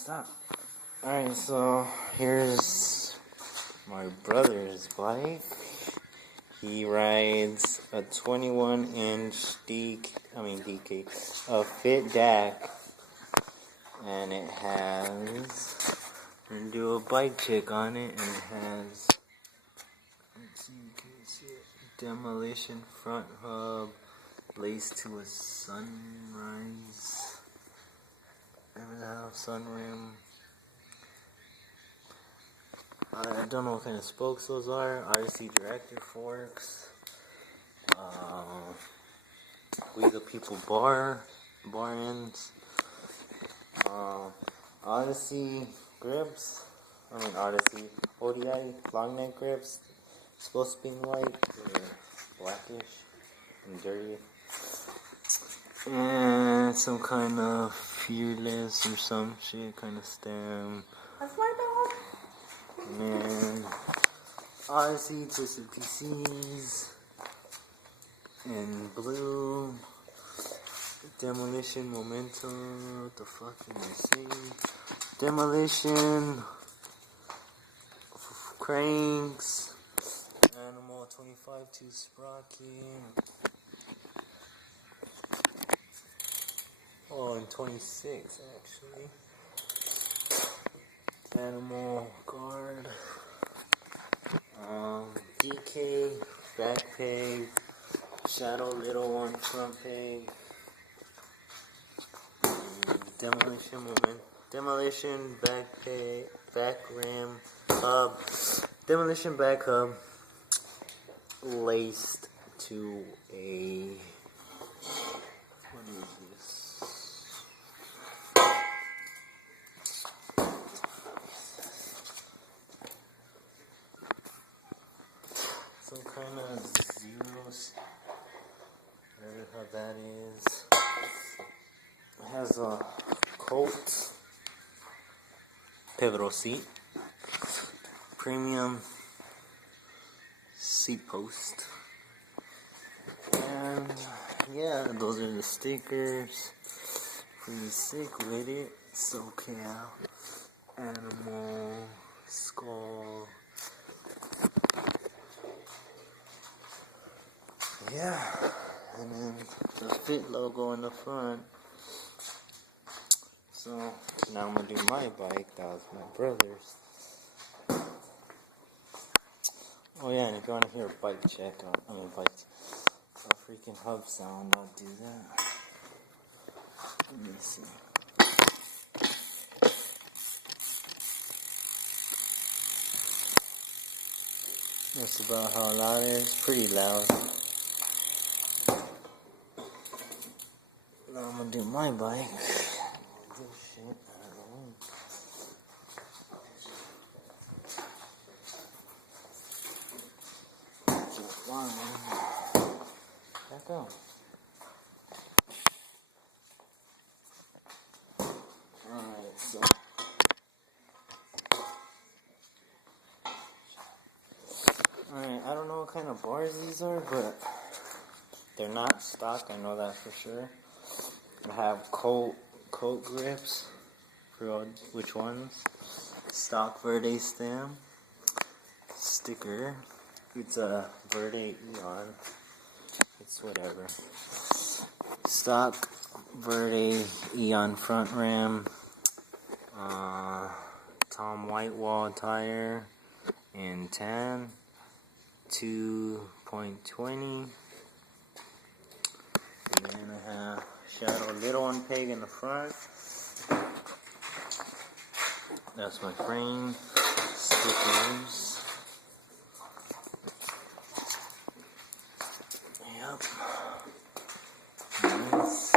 Stop. Alright, so here's my brother's bike. He rides a 21-inch DK, a Fit DAC, and it has, I'm gonna do a bike check on it, and it has, let's see, can you see it? Demolition front hub, laced to a sunrise, whatever the hell, sunrim. I don't know what kind of spokes those are. RC Director forks. We the People bar ends. Odyssey grips. Odyssey ODI long neck grips. Supposed to be white. They're blackish and dirty. And some kind of Fearless or some shit kind of stem. That's my dog. And then Odyssey Twisted PCs in blue. Demolition Momentum. What the fuck am I saying? Demolition cranks. Animal 25-2 sprocket. Oh, and 26 actually. Animal guard, DK back peg, Shadow little one front peg, demolition back peg, back rim hub, demolition back hub, laced to a, what is this? Some kind of zeros, whatever how that is. It has a Colt pivotal seat, premium seat post, and yeah, those are the stickers. Pretty sick with it. SoCal, animal, skull. Yeah, and then the Fit logo in the front. So now I'm gonna do my bike. That was my brother's. Oh yeah, and if you want to hear a bike check, a freaking hub sound, I'll do that. Let me see. That's about how loud it is. Pretty loud. Now I'm gonna do my bike. This shit, I don't know. Back up. Alright, so. Alright, I don't know what kind of bars these are, but they're not stock, I know that for sure. I have Colt grips. For which ones? Stock Verde stem. Sticker. It's a Verde Eon. It's whatever. Stock Verde Eon front rim. Tom Whitewall tire in tan. 2.20. And then I have Shadow little one peg in the front. That's my frame. Stickers. Yep. Nice.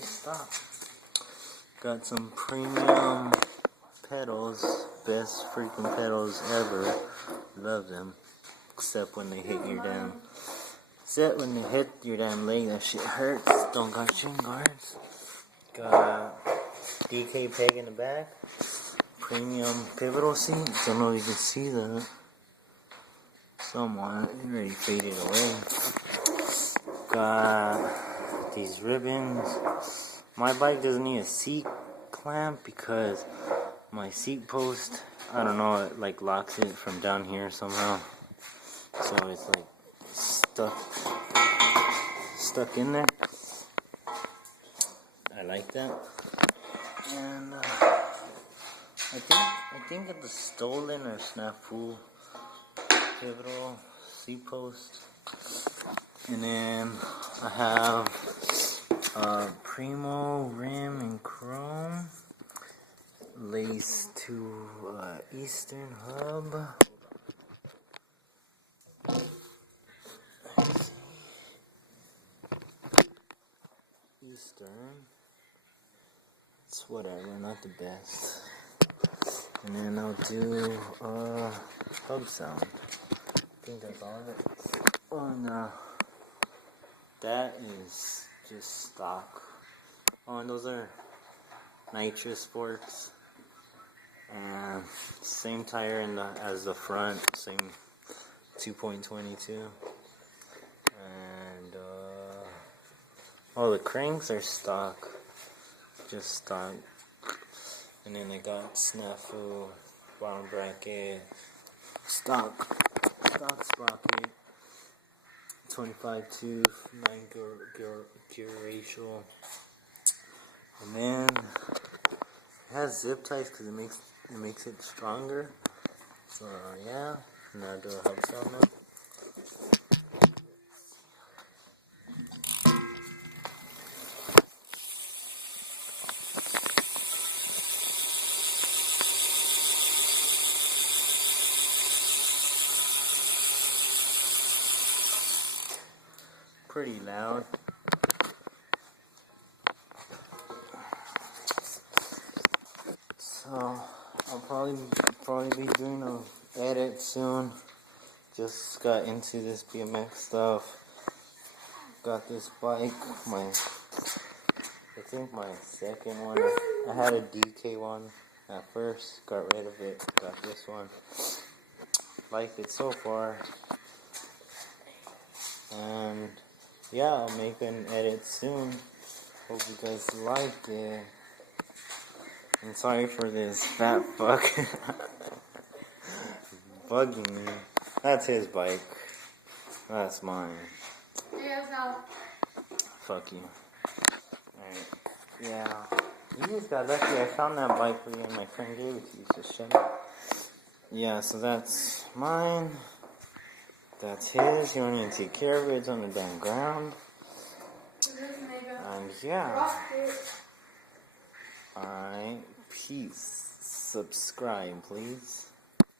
Stop. Got some premium pedals. Best freaking pedals ever. Love them. Except when they hit your damn. Except when they hit your damn leg, that shit hurts. Don't got shin guards. Got DK peg in the back. Premium pivotal seat. Don't know if you can see that. Somewhat. It already faded away. Got these ribbons. My bike doesn't need a seat clamp because my seat post, I don't know, it like locks it from down here somehow. So it's like stuck in there. I like that. And I think of the stolen or snafu pivotal seat post. And then I have Primo rim and chrome lace to Eastern hub. Eastern. It's whatever, not the best. And then I'll do hub sound. I think that's all of it. Oh no. That is just stock. Oh, and those are nitrous forks. Same tire as the front, same 2.22. And oh, the cranks are stock, just stock. And then I got snafu, bottom bracket, stock sprocket, 25 tooth, 9 Guracial. And then it has zip ties because it makes it stronger. So yeah, and I'll do a hub sound now. Pretty loud. So I'll probably be doing an edit soon. Just got into this BMX stuff. Got this bike, I think my second one. I had a DK one at first, got rid of it, got this one. Like it so far. And yeah, I'll make an edit soon. Hope you guys like it. I'm sorry for this fat fuck bugging me. That's his bike. That's mine. Fuck you. Alright. Yeah. You just got lucky. I found that bike for you and my friend gave it to you, so shut up. Yeah, so that's mine. That's his. You want me to take care of it? It's on the damn ground. And yeah. Alright. Peace. Subscribe, please.